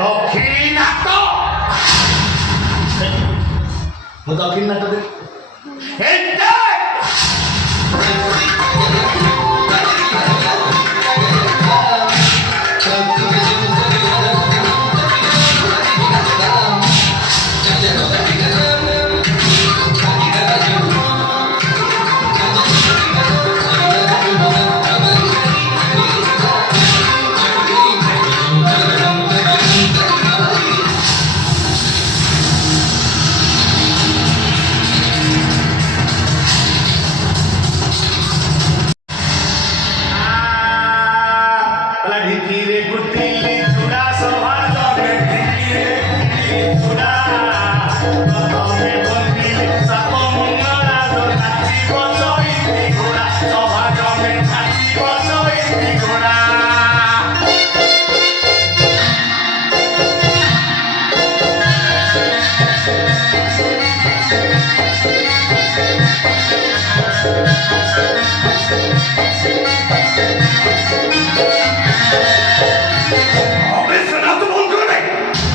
দক্ষিণাত্য ମୁଁ ଦକ୍ଷିଣାତ୍ୟ ଦେବି ढिकीरे गुटिली चूड़ा सौभाग्य में ढिकीरे गुटिली चूड़ा प्रथमे बंदिले साप मंगला दो नाची बसई घोड़ा सौभाग्य में नाची बसई घोड़ा Thank you.